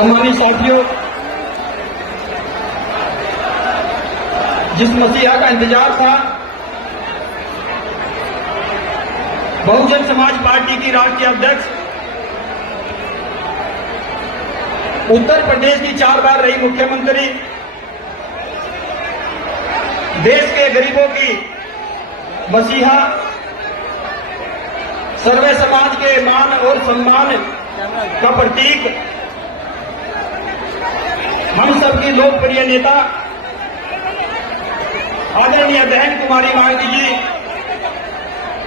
सम्मानित साथियों, जिस मसीहा का इंतजार था, बहुजन समाज पार्टी की राष्ट्रीय अध्यक्ष, उत्तर प्रदेश की 4 बार रही मुख्यमंत्री, देश के गरीबों की मसीहा, सर्वे समाज के मान और सम्मान का प्रतीक, हम सबकी लोकप्रिय नेता आदरणीय बहन कुमारी मायावती जी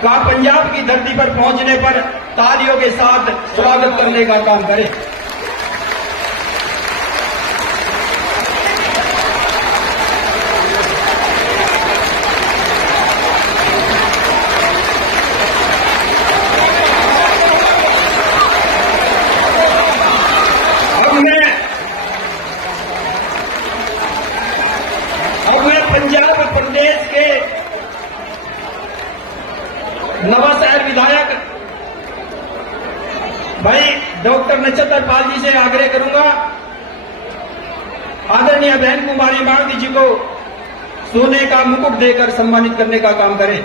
का पंजाब की धरती पर पहुंचने पर तालियों के साथ स्वागत करने का काम करें। अब मैं पंजाब प्रदेश के नवाशहर विधायक भाई डॉक्टर नक्षत्र पाल जी से आग्रह करूंगा, आदरणीय बहन कुमारी मायावती जी को सोने का मुकुट देकर सम्मानित करने का काम करें।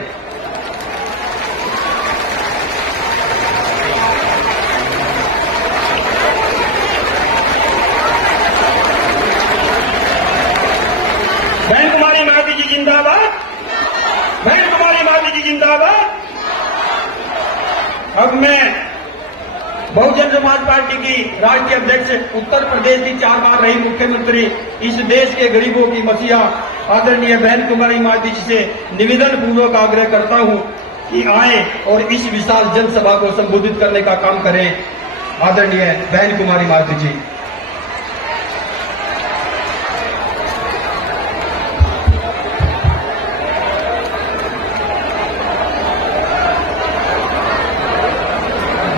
बहन कुमारी मायावती जी जिंदाबाद, बहन कुमारी मायावती जी जिंदाबाद। अब मैं बहुजन समाज पार्टी की राष्ट्रीय अध्यक्ष, उत्तर प्रदेश की 4 बार रही मुख्यमंत्री, इस देश के गरीबों की मसीहा आदरणीय बहन कुमारी मायावती जी से निवेदन पूर्वक आग्रह करता हूं कि आए और इस विशाल जनसभा को संबोधित करने का काम करें। आदरणीय बहन कुमारी मायावती जी।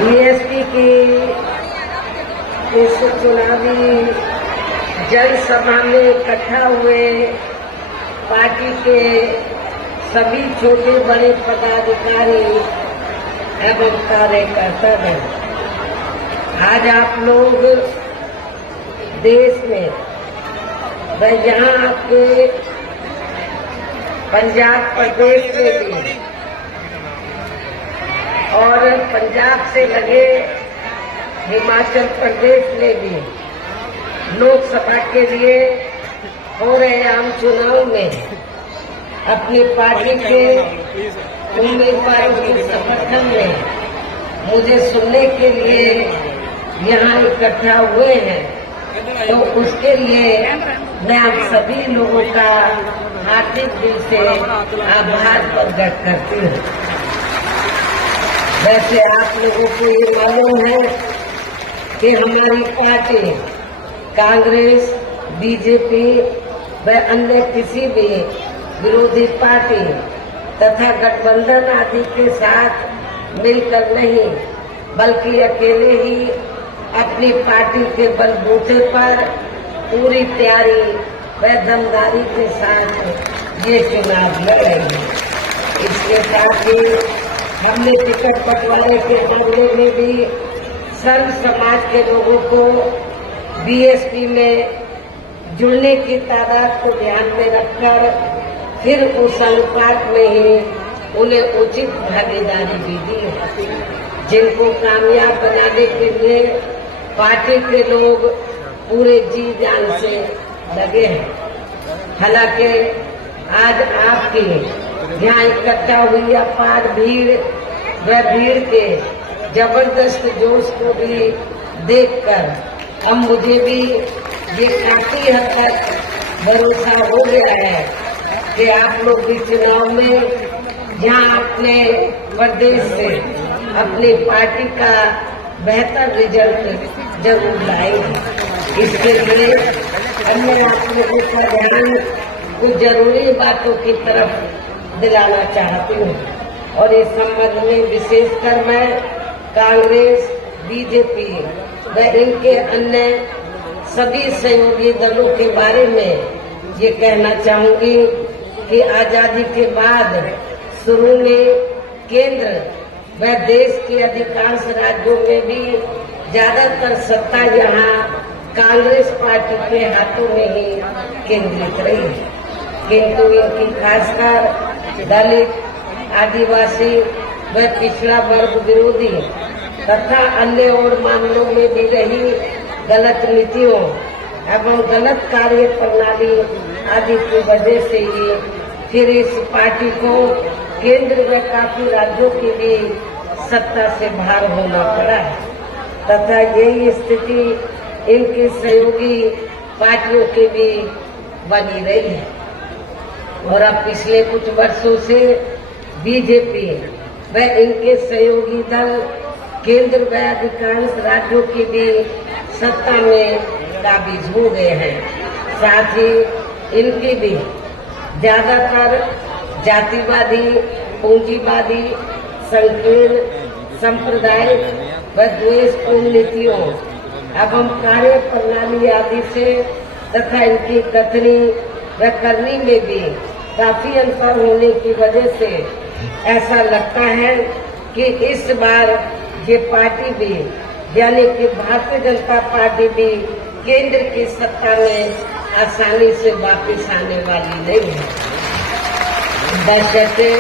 बीएसपी की इस चुनावी जनसभा में इकट्ठा हुए पार्टी के सभी छोटे बड़े पदाधिकारी एवं कार्यकर्ता हैं। आज आप लोग देश में व यहाँ आपके पंजाब प्रदेश में भी और पंजाब से लगे हिमाचल प्रदेश में भी लोकसभा के लिए हो रहे आम चुनाव में अपनी पार्टी के उम्मीदवारों के समर्थन में मुझे सुनने के लिए यहाँ इकट्ठा हुए हैं, तो उसके लिए मैं आप सभी लोगों का हार्दिक दिल से आभार प्रकट करती हूँ। वैसे आप लोगों को ये मालूम है कि हमारी पार्टी कांग्रेस, बीजेपी व अन्य किसी भी विरोधी पार्टी तथा गठबंधन आदि के साथ मिलकर नहीं, बल्कि अकेले ही अपनी पार्टी के बलबूते पर पूरी तैयारी व दमदारी के साथ ये चुनाव लड़ रही है। इसके साथ ही हमने टिकट बंटवारे के मामले में भी सर्व समाज के लोगों को बीएसपी में जुड़ने की तादाद को ध्यान में रखकर फिर उस अनुपात में ही उन्हें उचित भागीदारी भी दी है, जिनको कामयाब बनाने के लिए पार्टी के लोग पूरे जी जान से लगे हैं। हालांकि आज आपकी यहाँ इकट्ठा हुई अपार भीड़ व भीड़ के जबरदस्त जोश को भी देखकर अब मुझे भी ये काफी हद तक भरोसा हो गया है कि आप लोग भी चुनाव में यहाँ अपने प्रदेश से अपनी पार्टी का बेहतर रिजल्ट जरूर लाएंगे। इसके लिए मैं आप लोगों का ध्यान कुछ जरूरी बातों की तरफ दिलाना चाहती हूँ और इस संबंध में विशेषकर मैं कांग्रेस, बीजेपी व इनके अन्य सभी सहयोगी दलों के बारे में ये कहना चाहूंगी कि आजादी के बाद शुरू में केंद्र व देश के अधिकांश राज्यों में भी ज्यादातर सत्ता यहाँ कांग्रेस पार्टी के हाथों में ही केंद्रित रही है, किंतु इनकी खासकर दलित, आदिवासी व पिछड़ा वर्ग विरोधी तथा अन्य और मामलों में भी रही गलत नीतियों एवं गलत कार्य प्रणाली आदि की वजह से ही फिर इस पार्टी को केंद्र व काफी राज्यों की भी सत्ता से बाहर होना पड़ा है तथा यही स्थिति इनकी सहयोगी पार्टियों की भी बनी रही है। और अब पिछले कुछ वर्षों से बीजेपी व इनके सहयोगी दल केंद्र व अधिकांश राज्यों की भी सत्ता में काबिज हो गए हैं। साथ ही इनकी भी ज्यादातर जातिवादी, पूंजीवादी, संकीर्ण, सांप्रदायिक व द्वेषपूर्ण नीतियों एवं कार्य प्रणाली आदि से तथा इनकी कथनी व करनी में भी काफी अंतर होने की वजह से ऐसा लगता है कि इस बार ये पार्टी भी यानी कि भारतीय जनता पार्टी भी केंद्र की सत्ता में आसानी से वापस आने वाली नहीं है। बशर्ते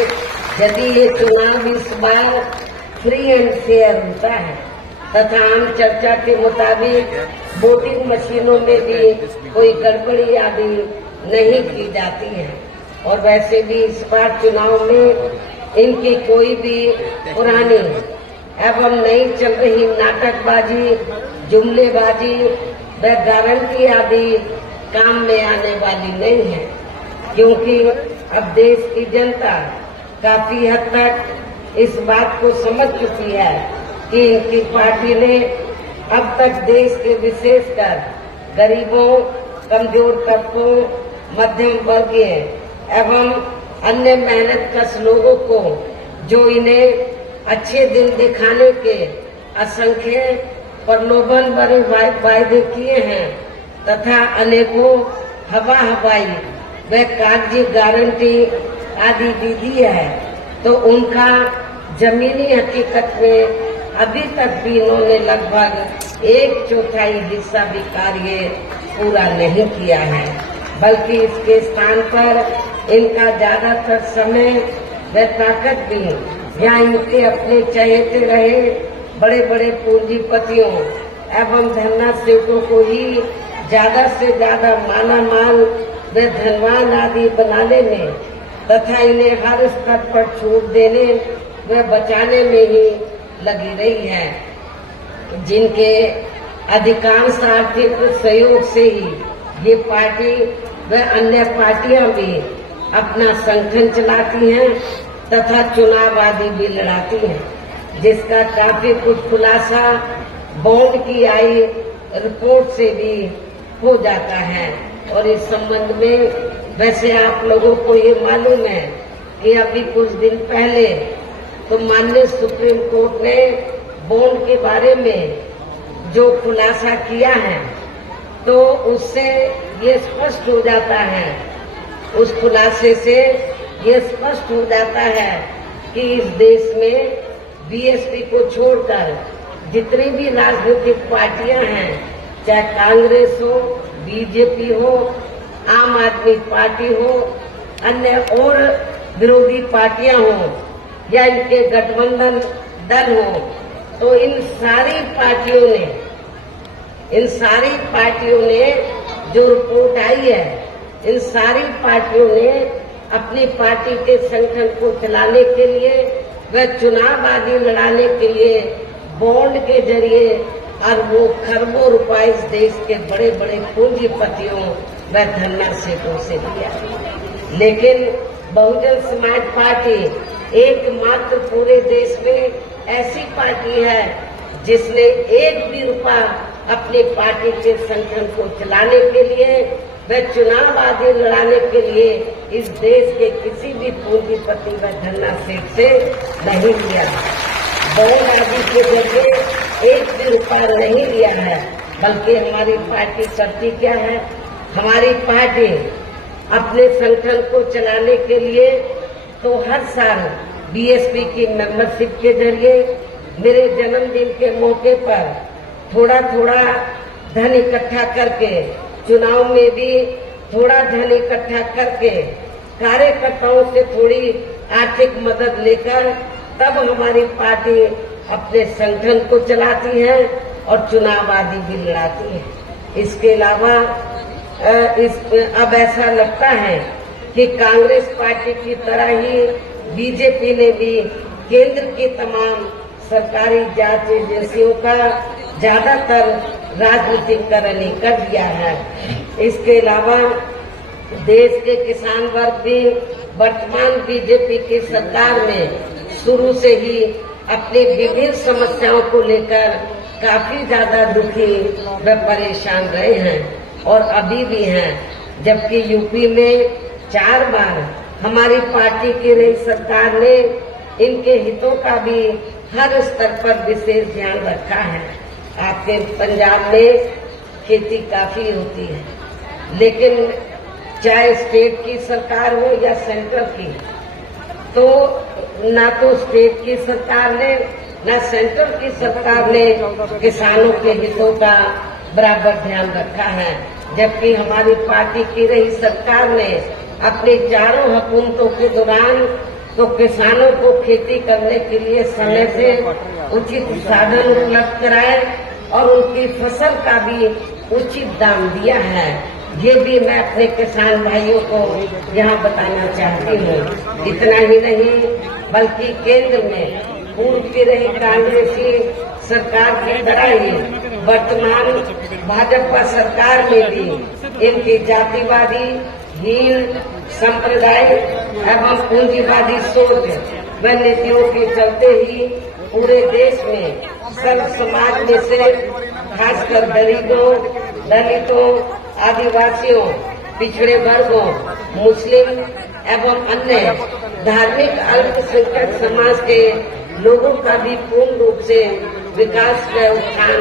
यदि ये चुनाव इस बार फ्री एंड फेयर होता है तथा आम चर्चा के मुताबिक वोटिंग मशीनों में भी कोई गड़बड़ी आदि नहीं की जाती है। और वैसे भी इस बार चुनाव में इनकी कोई भी पुरानी एवं नई चल रही नाटकबाजी, जुमलेबाजी व गारंटी आदि काम में आने वाली नहीं है, क्योंकि अब देश की जनता काफी हद तक इस बात को समझ चुकी है कि इनकी पार्टी ने अब तक देश के विशेषकर गरीबों, कमजोर तबकों, मध्यम वर्गीय एवं अन्य मेहनतकश लोगों को जो इन्हें अच्छे दिन दिखाने के असंख्य प्रलोभन भरे वायदे किए हैं तथा अनेकों हवाई व कागजी गारंटी आदि भी दी है, तो उनका जमीनी हकीकत में अभी तक भी इन्होंने लगभग 1/4 हिस्सा भी कार्य पूरा नहीं किया है, बल्कि इसके स्थान पर इनका ज्यादातर समय व ताकत भी या इनके अपने चहेते रहे बड़े बड़े पूंजीपतियों एवं धनना सेवकों को ही ज्यादा से ज्यादा मालामाल व धनवान आदि बनाने में तथा इन्हें हर स्तर पर छूट देने व बचाने में ही लगी रही है, जिनके अधिकांश आर्थिक सहयोग से ही ये पार्टी व अन्य पार्टियां भी अपना संगठन चलाती हैं तथा चुनाव आदि भी लड़ाती हैं, जिसका काफी कुछ खुलासा बॉन्ड की आई रिपोर्ट से भी हो जाता है। और इस संबंध में वैसे आप लोगों को ये मालूम है कि अभी कुछ दिन पहले तो माननीय सुप्रीम कोर्ट ने बॉन्ड के बारे में जो खुलासा किया है, तो उससे ये स्पष्ट हो जाता है, उस खुलासे से ये स्पष्ट हो जाता है कि इस देश में बीएसपी को छोड़कर जितनी भी राजनीतिक पार्टियां हैं, चाहे कांग्रेस हो, बीजेपी हो, आम आदमी पार्टी हो, अन्य और विरोधी पार्टियां हो या इनके गठबंधन दल हो, तो इन सारी पार्टियों ने जो रिपोर्ट आई है, इन सारी पार्टियों ने अपनी पार्टी के संगठन को चलाने के लिए व चुनाव आदि लड़ाने के लिए बॉन्ड के जरिए अरबों खरबों रुपए इस देश के बड़े बड़े पूंजीपतियों व धनना सेठों से लिया। लेकिन बहुजन समाज पार्टी एकमात्र पूरे देश में ऐसी पार्टी है जिसने एक भी रुपया अपनी पार्टी के संगठन को चलाने के लिए व चुनाव आदि लड़ाने के लिए इस देश के किसी भी पूंजीपति व धनना सेठ से नहीं लिया। बॉन्ड आदि के जरिए एक भी रुपया नहीं लिया है, बल्कि हमारी पार्टी करती क्या है, हमारी पार्टी अपने संगठन को चलाने के लिए तो हर साल बीएसपी की मेंबरशिप के जरिए मेरे जन्मदिन के मौके पर थोड़ा थोड़ा धन इकट्ठा करके, चुनाव में भी थोड़ा धन इकट्ठा करके, कार्यकर्ताओं से थोड़ी आर्थिक मदद लेकर तब हमारी पार्टी अपने संगठन को चलाती है और चुनाव आदि भी लड़ाती है। इसके अलावा अब ऐसा लगता है कि कांग्रेस पार्टी की तरह ही बीजेपी ने भी केंद्र की तमाम सरकारी जांच एजेंसियों का ज्यादातर राजनीतिकरण कर दिया है। इसके अलावा देश के किसान वर्ग भी वर्तमान बीजेपी की सरकार में शुरू से ही अपनी विभिन्न समस्याओं को लेकर काफी ज्यादा दुखी व परेशान रहे हैं और अभी भी हैं। जबकि यूपी में 4 बार हमारी पार्टी की रही सरकार ने इनके हितों का भी हर स्तर पर विशेष ध्यान रखा है। आपके पंजाब में खेती काफी होती है, लेकिन चाहे स्टेट की सरकार हो या सेंट्रल की, तो ना तो स्टेट की सरकार ने ना सेंट्रल की सरकार ने किसानों के हितों का बराबर ध्यान रखा है। जबकि हमारी पार्टी की रही सरकार ने अपनी चारों हुकूमतों के दौरान तो किसानों को खेती करने के लिए समय से उचित साधन उपलब्ध कराए और उनकी फसल का भी उचित दाम दिया है। ये भी मैं अपने किसान भाइयों को यहाँ बताना चाहती हूँ। इतना ही नहीं बल्कि केंद्र में पूर्व की रही कांग्रेसी सरकार की तरह ही वर्तमान भाजपा सरकार में भी इनकी जातिवादी, हीन संप्रदाय एवं पूंजीवादी सोच व नीतियों के चलते ही पूरे देश में सर्व समाज में से खासकर गरीबों, दलितों, आदिवासियों, पिछड़े वर्गों, मुस्लिम एवं अन्य धार्मिक अल्पसंख्यक समाज के लोगों का भी पूर्ण रूप से विकास व उत्थान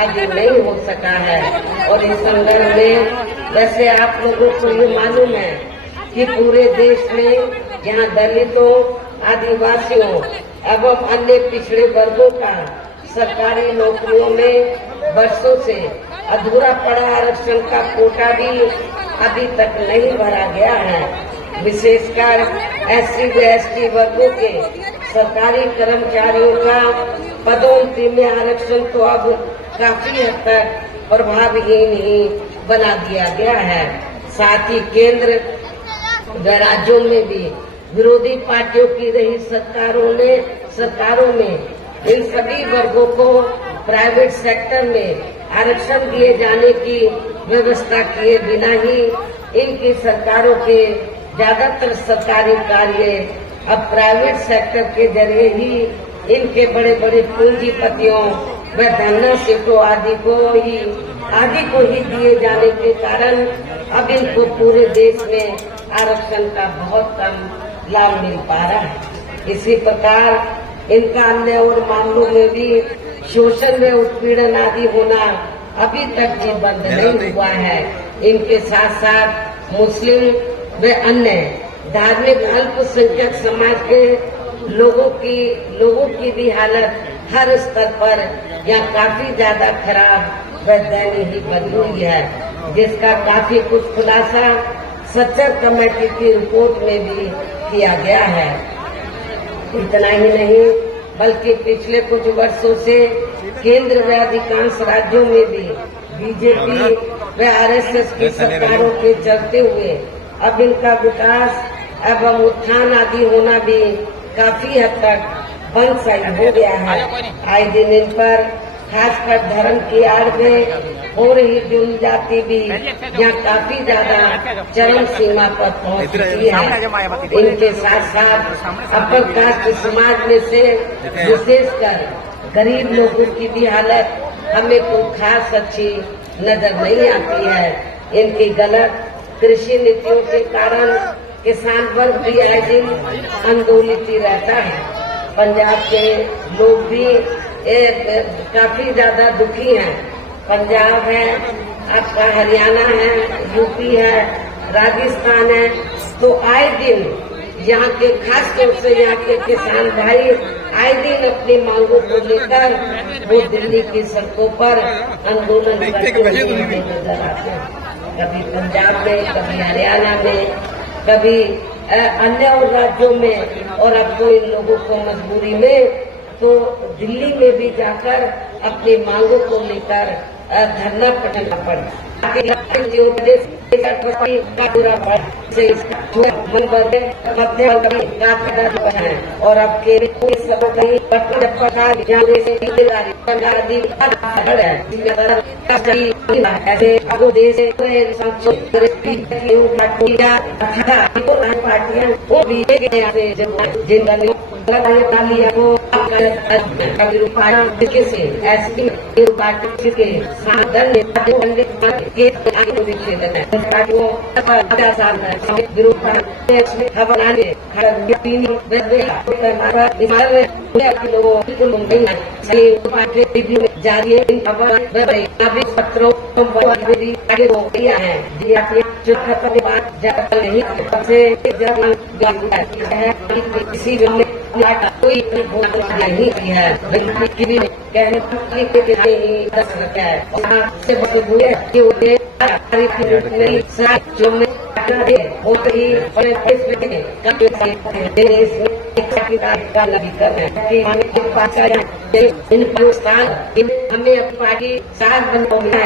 आगे नहीं हो सका है। और इस संदर्भ में वैसे आप लोगों को ये मालूम है कि पूरे देश में यहाँ दलितों, आदिवासियों एवं अन्य पिछड़े वर्गों का सरकारी नौकरियों में वर्षों से अधूरा पड़ा आरक्षण का कोटा भी अभी तक नहीं भरा गया है। विशेषकर SC व ST वर्गों के सरकारी कर्मचारियों का पदोन्नति में आरक्षण तो अब काफी हद तक प्रभावहीन ही बना दिया गया है। साथ ही केंद्र व राज्यों में भी विरोधी पार्टियों की रही सरकारों में इन सभी वर्गों को प्राइवेट सेक्टर में आरक्षण दिए जाने की व्यवस्था किए बिना ही इनकी सरकारों के ज्यादातर सरकारी कार्य अब प्राइवेट सेक्टर के जरिए ही इनके बड़े बड़े पूंजीपतियों व धन्ना सेठों आदि को ही दिए जाने के कारण अब इनको पूरे देश में आरक्षण का बहुत कम लाभ मिल पा रहा है। इसी प्रकार इनका अन्य और मामलों में भी शोषण व उत्पीड़न आदि होना अभी तक भी बंद नहीं हुआ है। इनके साथ साथ मुस्लिम व अन्य धार्मिक अल्पसंख्यक समाज के लोगों की भी हालत हर स्तर पर या काफी ज्यादा खराब व दयनीय ही बनी हुई है, जिसका काफी कुछ खुलासा सच्चर कमेटी की रिपोर्ट में भी किया गया है। इतना ही नहीं बल्कि पिछले कुछ वर्षों से केंद्र व अधिकांश राज्यों में भी बीजेपी व RSS की सरकारों के चलते हुए अब इनका विकास एवं उत्थान आदि होना भी काफी हद तक बंद सा हो गया है। आए दिन इन पर खासकर धर्म की आड़ में हो रही जुल्म जाति भी यहाँ काफी ज्यादा चरम सीमा पर पहुँच चुकी है। इनके साथ साथ अपर कास्ट समाज में से विशेषकर गरीब लोगों की भी हालत हमें कोई खास अच्छी नजर नहीं आती है। इनकी गलत कृषि नीतियों के कारण किसान वर्ग भी आए दिन आंदोलित ही रहता है। पंजाब के लोग भी काफी ज्यादा दुखी हैं। पंजाब है, आपका हरियाणा है, यूपी है, राजस्थान है, तो आए दिन यहाँ के खास तौर से यहाँ के किसान भाई आए दिन अपनी मांगों को लेकर वो दिल्ली की सड़कों पर आंदोलन करते हुए हमें नजर आते हैं। कभी पंजाब में, कभी हरियाणा में, कभी अन्य और राज्यों में, और अब तो इन लोगों को मजबूरी में तो दिल्ली में भी जाकर अपनी मांगों को लेकर धरना पड़ना पड़ा। और अब के ऐसे पार्टियां वो भी जारी पत्रों किसी कोई नहीं है कहने हिंदुस्तान हमें अपनी पार्टी साथ बनाना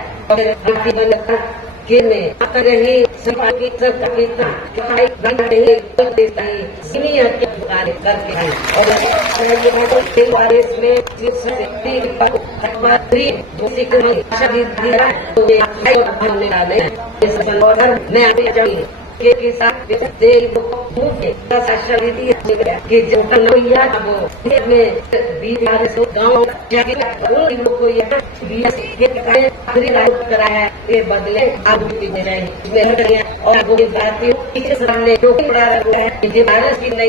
के में रही सरकारी के साथ कि जो कन्हैया में गाँव को कराया ये बदले आगे और पीछे सामने जो पड़ा रहा है भारत की नई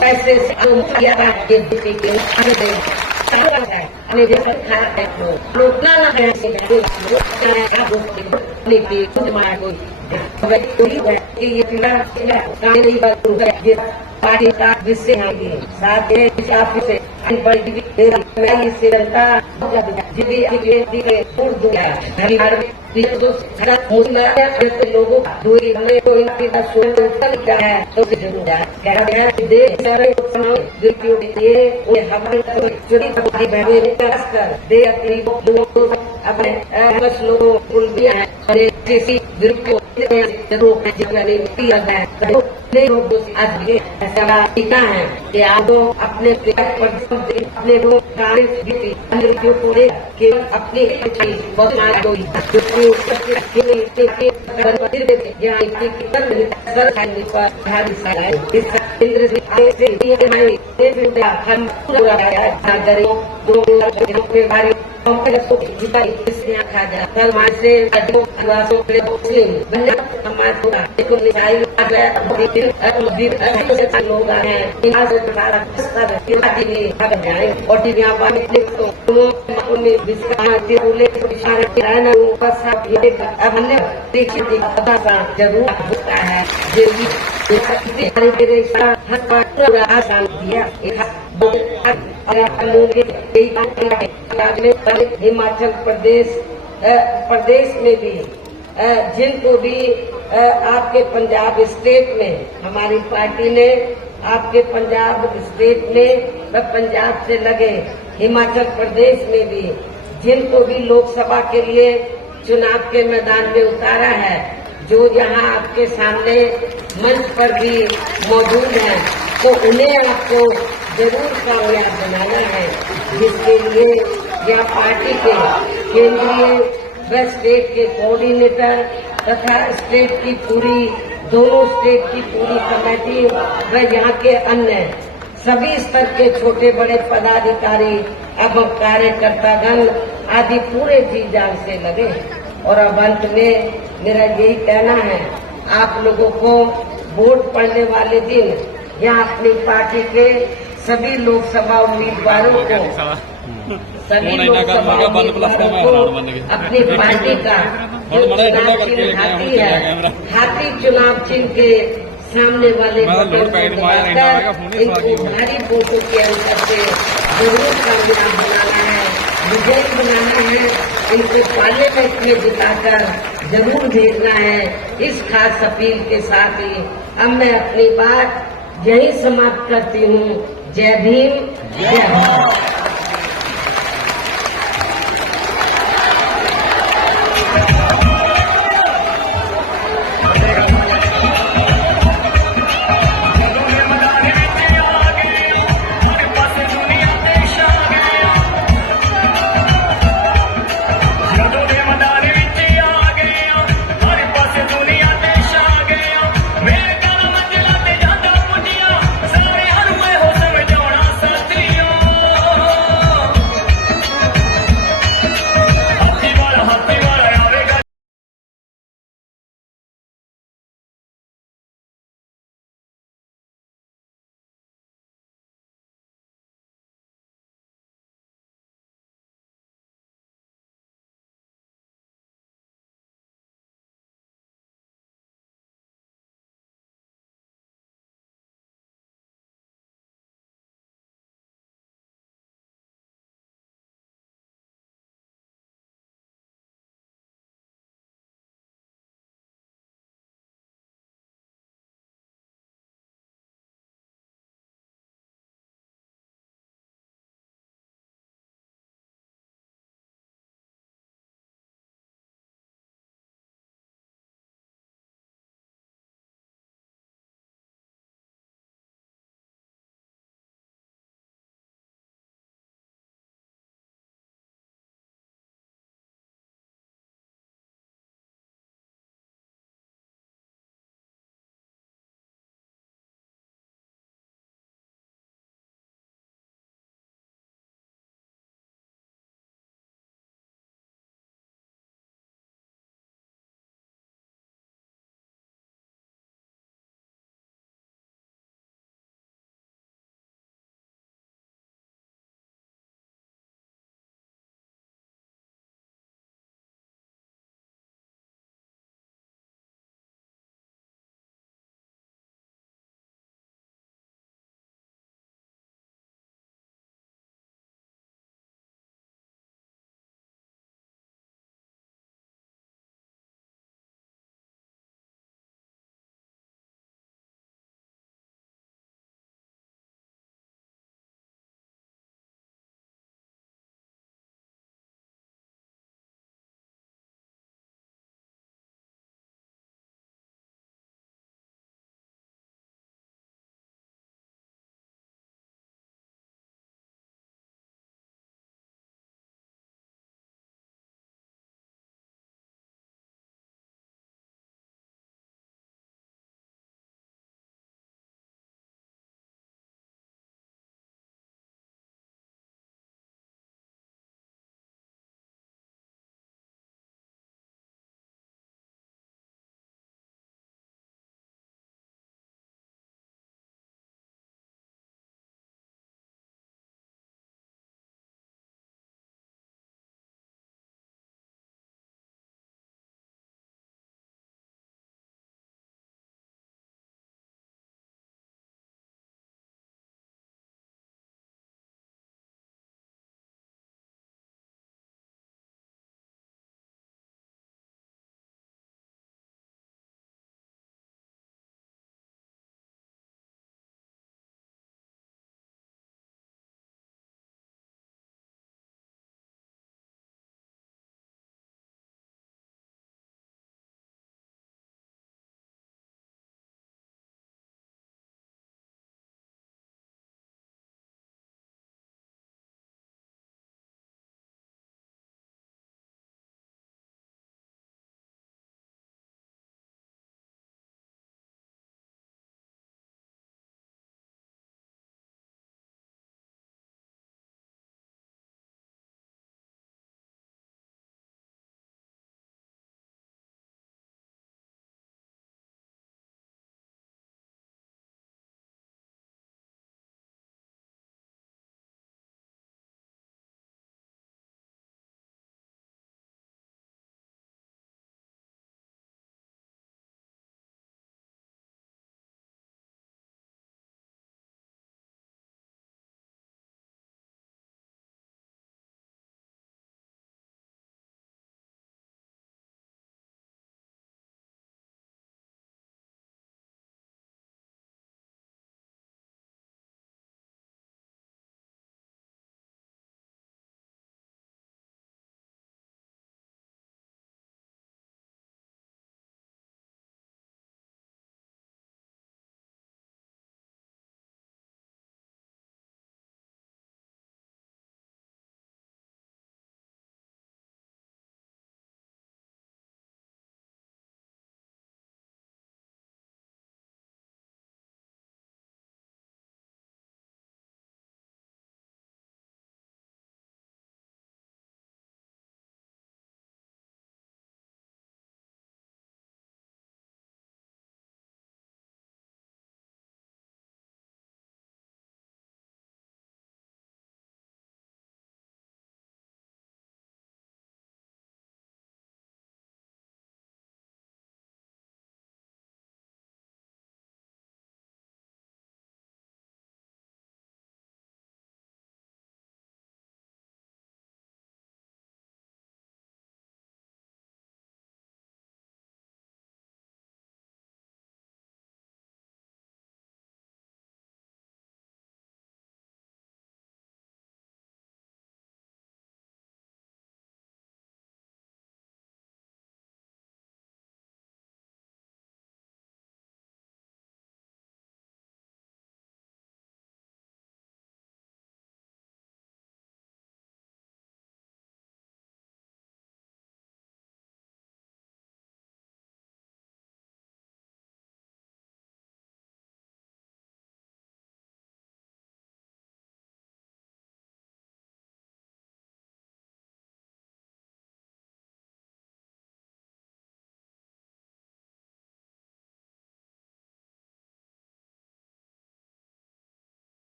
पैसे रोकना ना पार्टी का जिससे साथ लोगों अपने लोगों है कि आप अपने अपने अपनी लोग जरूर होता है आसान दिया हिमाचल प्रदेश में भी जिनको भी आपके पंजाब स्टेट में हमारी पार्टी ने आपके पंजाब स्टेट में व पंजाब से लगे हिमाचल प्रदेश में भी जिनको भी लोकसभा के लिए चुनाव के मैदान में उतारा है, जो यहाँ आपके सामने मंच पर भी मौजूद है, तो उन्हें आपको जरूर कामयाब बनाना है, जिसके लिए यह पार्टी के केंद्रीय व स्टेट के कोऑर्डिनेटर तथा स्टेट की पूरी दोनों स्टेट की पूरी कमेटी व यहाँ के अन्य सभी स्तर के छोटे बड़े पदाधिकारी एवं कार्यकर्तागण आदि पूरे जी जान से लगे। और अब अंत में मेरा यही कहना है, आप लोगों को वोट पड़ने वाले दिन यहाँ अपनी पार्टी के सभी लोकसभा उम्मीदवारों को अपनी पार्टी का जो चुनाव चिन्ह हाथी चुनाव चिन्ह के सामने वाले बटन को दबाकर इनको भारी वोटों के अंतर से जरूर कामयाब बनाना है, विजयी बनाना है, इनको पार्लियामेंट में जिताकर जरूर भेजना है। इस खास अपील के साथ ही अब मैं अपनी बात यही समाप्त करती हूँ। जय भीम, जय भारत।